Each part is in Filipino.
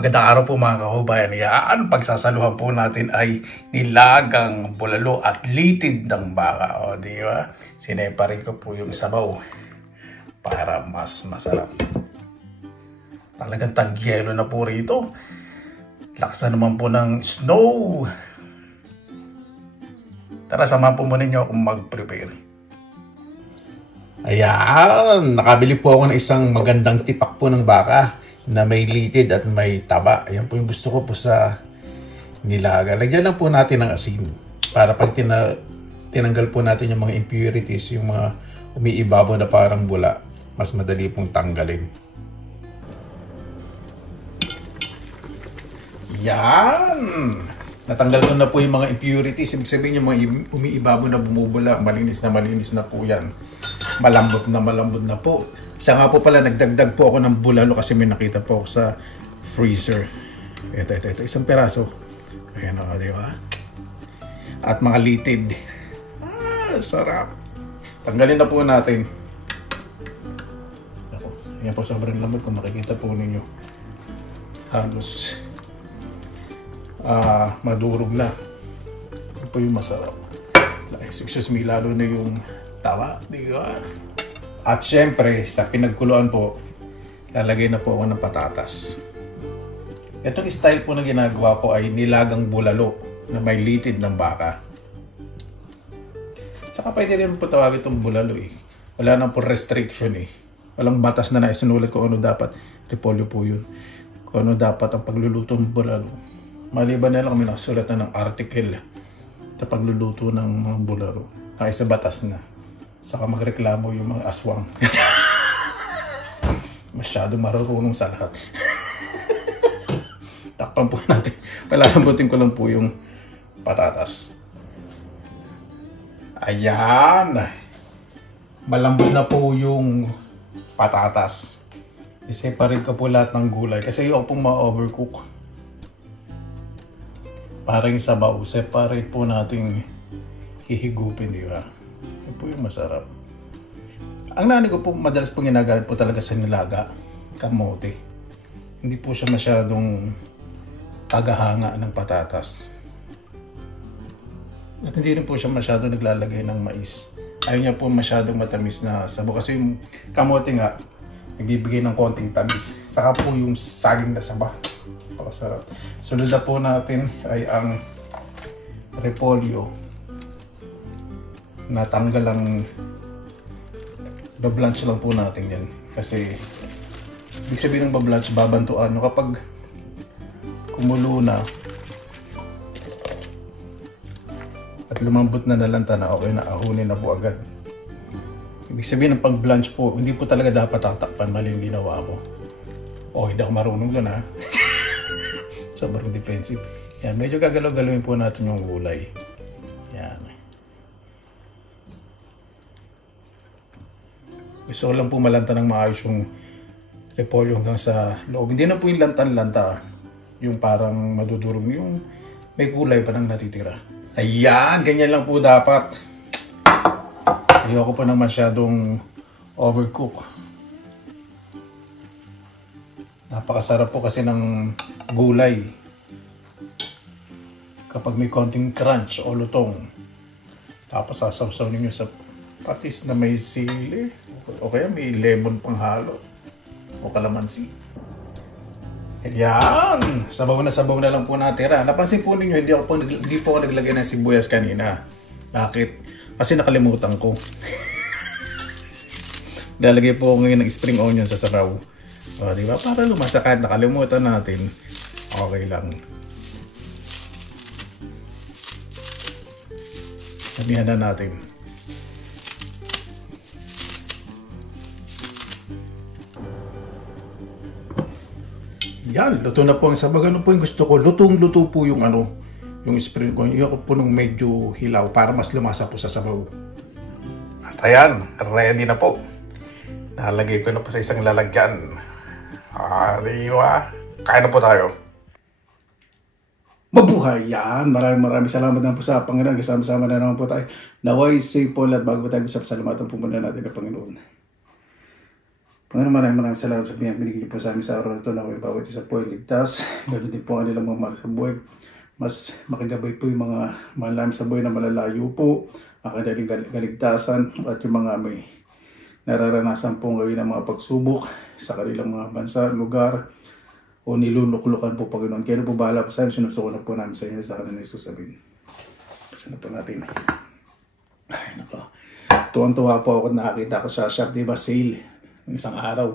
Magandang araw po mga kahubayan. Yan, pagsasaluhan po natin ay nilagang bulalo at litid ng baka. O, di ba? Sineparate ko po yung sabaw para mas masarap. Talagang tag-yelo na po rito. Lakas na naman po ng snow. Tara, samahan po muna niyo akong mag-prepare. Ayan, nakabili po ako ng isang magandang tipak po ng baka na may litid at may taba. Ayan po yung gusto ko po sa nilaga. Lagyan lang po natin ng asin para pag tinanggal po natin yung mga impurities, yung mga umiibabaw na parang bula, mas madali pong tanggalin. Yan! Natanggal ko na po yung mga impurities. Ibig sabihin yung mga umiibabaw na bumubula, malinis na po yan. Malambot na po. Siya nga po pala, nagdagdag po ako ng bulalo kasi may nakita po ako sa freezer. Ito, isang peraso. Ayan o, di ba? At mga litid. Sarap. Tanggalin na po natin. Ako, ayan po, sobrang lambot kung makikita po ninyo. Halos madurog na. Ito po yung masarap. Excuse me, lalo na yung tawa, di ba? At syempre, sa pinagkuluan po, lalagay na po ako ng patatas. Itong style po na ginagawa ko ay nilagang bulalo na may litid ng baka. Saka pwede rin po tawagin itong bulalo eh. Wala nang po restriction eh. Walang batas na naisunulat ko ano dapat. Repolyo po yun. Kung ano dapat ang pagluluto ng bulalo. Maliban na lang kami nakasulat na ng article sa pagluluto ng mga bulalo. Ay sa batas na. Saka magreklamo yung mga aswang. Masyado marurunong sa lahat. Takpan po natin. Palalambutin ko lang po yung patatas. Ayan. Malambot na po yung patatas. I-separate ko po lahat ng gulay kasi yung pong ma-overcook. Parang sabaw. Separate po natin hihigupin, di ba? Yan po yung masarap. Ang nanay ko po madalas po ginagamit po talaga sa nilaga, kamote. Hindi po siya masyadong tagahanga ng patatas. At hindi rin po siya masyadong naglalagay ng mais. Ayaw niya po masyadong matamis na sabaw. Kasi yung kamote nga, nagbibigay ng konting tamis. Saka po yung saging na saba. Pakasarap. Sunod na po natin ay ang repolyo. Natanggal ang bablanch lang po natin yan kasi ibig sabihin ng bablanch babantuan kapag kumulo na at lumambot na nalanta na okay na, ahunin na po agad. Ibig sabihin ng pag-blanch po hindi po talaga dapat tatakpan, mali yung ginawa ko. Hindi ako marunong doon ha. Sobrang defensive. Yan, medyo gagalaw-galawin po natin yung gulay. Yan. Gusto ko lang po malanta ng maayos yung repolyo hanggang sa loob. Hindi na po yung lantan-lanta. Yung parang madudurog. Yung may kulay pa nang natitira. Ayan, ganyan lang po dapat. Ayoko po nang masyadong overcook. Napakasarap po kasi ng gulay. Kapag may konting crunch o lutong. Tapos sasawsaw ninyo sa patis na may sili o kaya may lemon pang halo o kalamansi. Ayan! Sabaw na lang po natira. Napansin po ninyo, hindi po ako naglagay ng sibuyas kanina. Bakit? Kasi nakalimutan ko. Lalagay po ako ngayon ng spring onion sa sabaw. Diba? Para lumasa kahit nakalimutan natin, okay lang. Samihan na natin. Yan, luto na po ang sabaw. Ano po yung gusto ko? Lutong-luto po yung yung spring onion. Yung po nung medyo hilaw para mas lumasa po sa sabaw. At ayan, ready na po. Nalagay ko na po sa isang lalagyan. Diba? Kain na po tayo. Mabuhay! Yan! Maraming salamat na po sa Panginoon. Kasama-sama na naman po tayo. Naway safe po lahat bago tayo salamatan po muna natin ng Panginoon. Panginoon, maraming salamat sa binigay niyo po sa amin sa araw na ito na may bawat isa po ay ligtas. Ganoon din po ang kanilang mga mahal sa buhay. Mas makagabay po yung mga mahal namin sa buhay na malalayo po. Ang kanilang kaligtasan at yung mga may nararanasan po ngayon ng mga pagsubok sa kanilang mga bansa, lugar o niluluklukan po Panginoon. Kaya po bahala po sa amin, sinusuko na po namin sa inyo sa kanilang susabihin. Kasi na po natin. Ay, nako. Tuwang-tuwa po ako nakakita ko sa shop, diba, sale. Ng isang araw,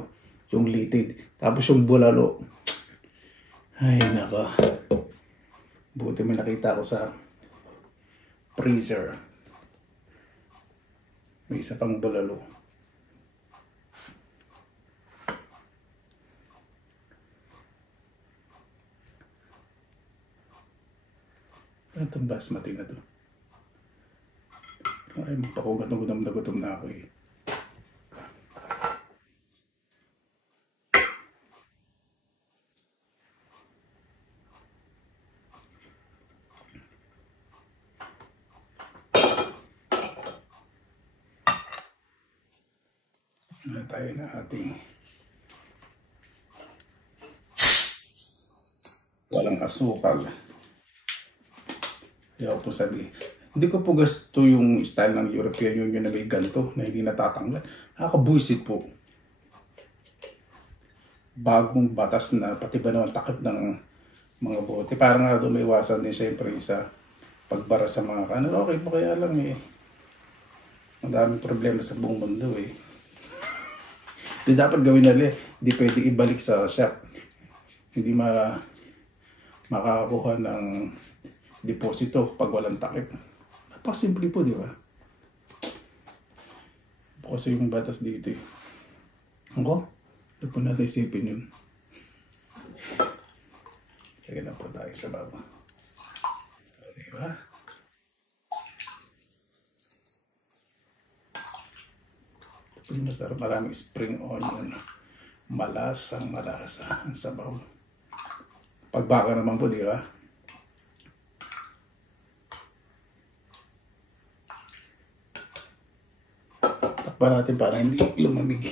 yung litid. Tapos yung bulalo. Ay, nako. Buti may nakita ko sa freezer. May isa pang bulalo. Ano itong basmati na to? Ay, magpakugat ng gutom na gutom na ako eh. Na tayo na ating walang asukal. Kaya po sabi, hindi ko po gusto yung style ng European Union na may ganito, na hindi natatanggal. Nakakabuisit po. Bagong batas na pati ba naman takip ng mga bote. Parang nga doon may iwasan din siyempre sa pagbara sa mga kanan. Okay po, kaya lang eh. Ang daming problema sa buong mundo eh. Hindi dapat gawin nila, hindi pwede ibalik sa shop. Hindi makakakuha ng deposito pag walang takip. Napakasimple po, di ba? Kasi yung batas dito eh. Ako, hindi po natin isipin yun. Kaya na po tayo sa baba. Di ba? Masarap, maraming spring onion. Malasang malasa ang sabaw. Pagbaka naman po, di ba? Takpan natin para hindi lumamig.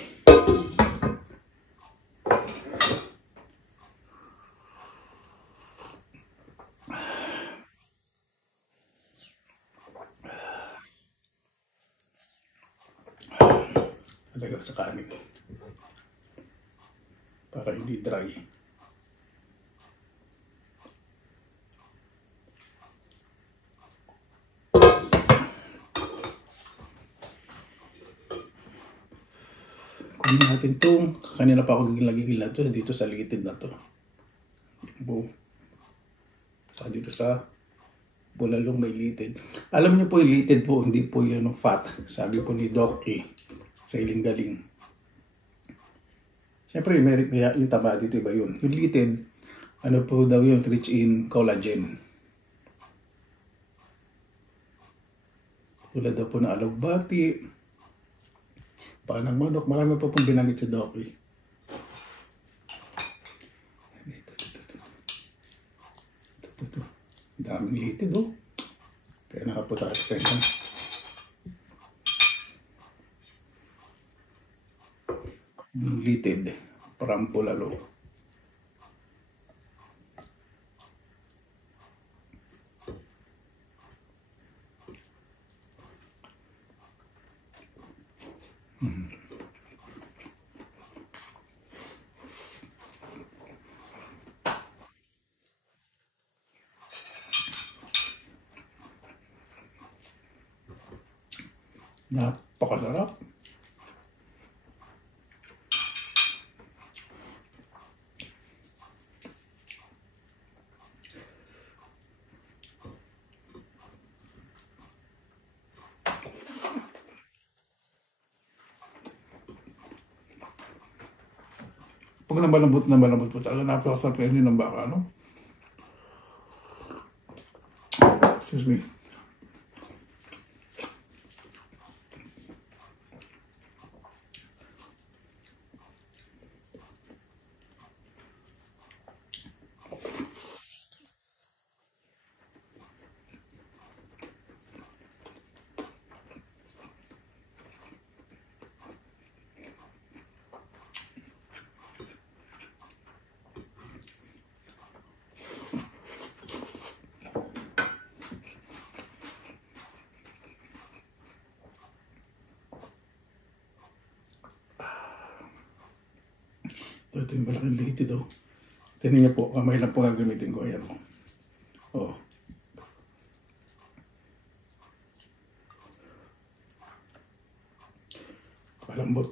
Lagay sa kanin para hindi dry. Kunin natin itong kanina pa ako gigil na ito dito sa litid na ito. Saka dito sa bulalong may litid. Alam niyo po yung litid po, hindi po yun fat. Sabi po ni Doc E. Sa Iling Galing. Siyempre, yung taba dito, iba yun. Yung litid, ano po daw yun, rich in collagen. Tulad daw po ng alugbati, paa ng manok, marami pa pong binanggit sa Doc. Daming litid, oh. Kaya nakapunta ka sa inyo. Litid from bulalo. Napakasarap. Pag namalambot po talaga, napakasarap yan yun ng baka, no? Excuse me. Ito yung malaking litid oh. Tignan niyo po, kamay lang po gagamitin ko. Ayan oh. Oh. Palambot.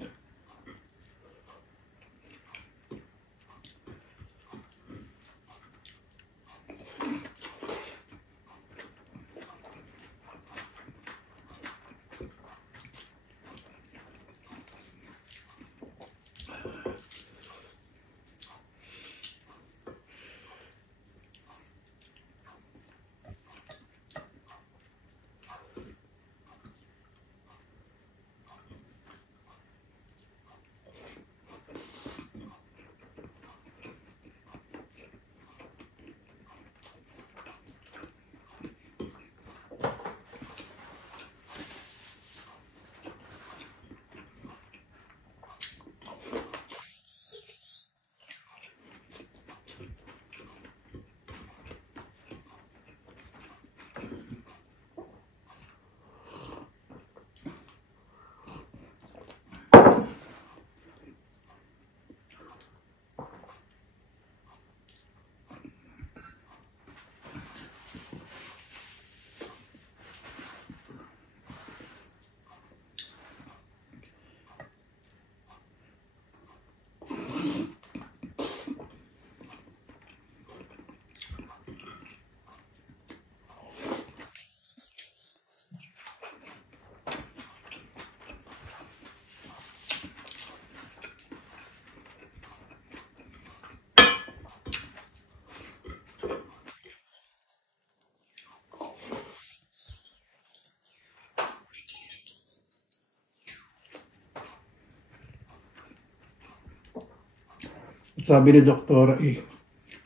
At sabi ni Doktora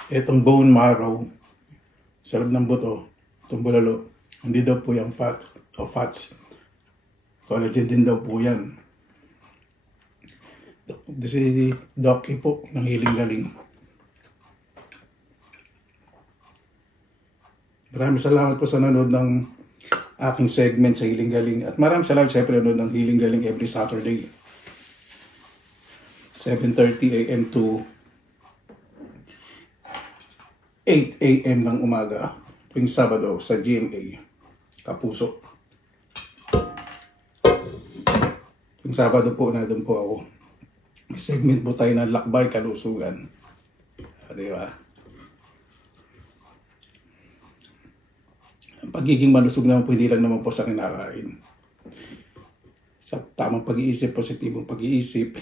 itong bone marrow sa loob ng buto, itong bulalo, hindi daw po yung fat o fats. Collagen din daw po yan. Si Doc po ng Hiling Galing. Maraming salamat po sa nanood ng aking segment sa Hiling Galing. At maraming salamat siyempre nanood ng Hiling Galing every Saturday. 7:30 a.m. to 8 a.m. ng umaga tuwing Sabado sa GMA Kapuso. Tuwing Sabado po na doon po ako. May segment po tayo na Lakbay Kalusugan. Di ba? Ang pagiging malusog naman po hindi lang naman po sa kinakain. Sa tamang pag-iisip, positibong pag-iisip,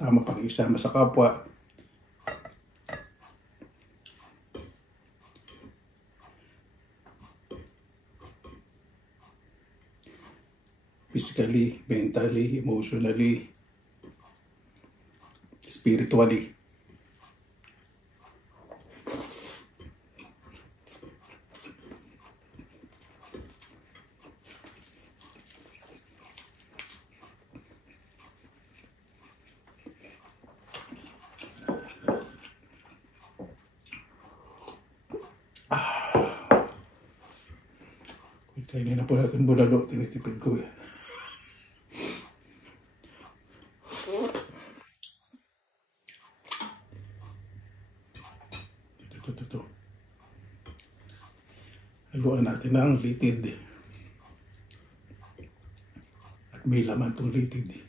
tamang pag-isama sa kapwa, physically, mentally, emotionally, spiritually. Kainin na po natin bulalo, tinitipid ko eh. Ito. Haluan natin ang litid. At may laman itong litid.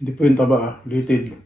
Hindi po yung taba, litid.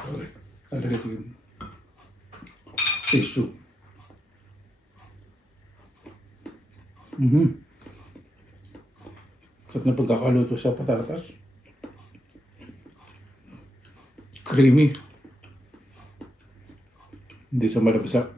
Okay. Talagay ko yung tissue. Sarap na pagkakaluto sa patatas. Creamy. Hindi sa malabsa.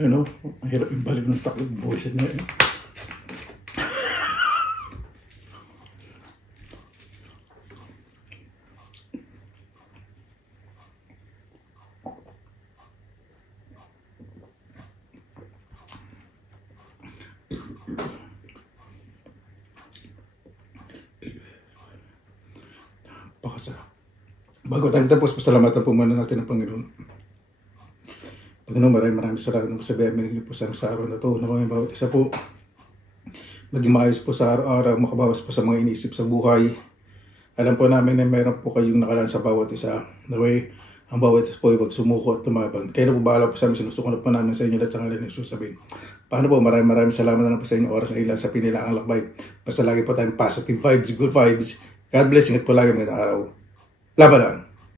Ano, ang hirap yung balik ng takot voices niya eh. Pakasarap. Bago tayo tapos, pasalamatan po muna natin ang Panginoon. Panginoon, maraming salamat po sa biyaya niyo po sa araw na ito. Na kami bawat isa po maging maayos po sa araw-araw, makabawas po sa mga inisip sa buhay. Alam po namin na meron po kayong nakalaan sa bawat isa. Naway, ang bawat isa po ay magsumuko at tumabang. Kaya na po bahala po sa amin, sinusuko na po namin sa inyo at sa ngalan ng Jesus sabihin. Paano po, maraming salamat na po sa inyong oras na ilan sa pinilaang lakbay. Basta lagi po tayong positive vibes, good vibes. God bless, ingat po lagi, magandang araw. Laban lang!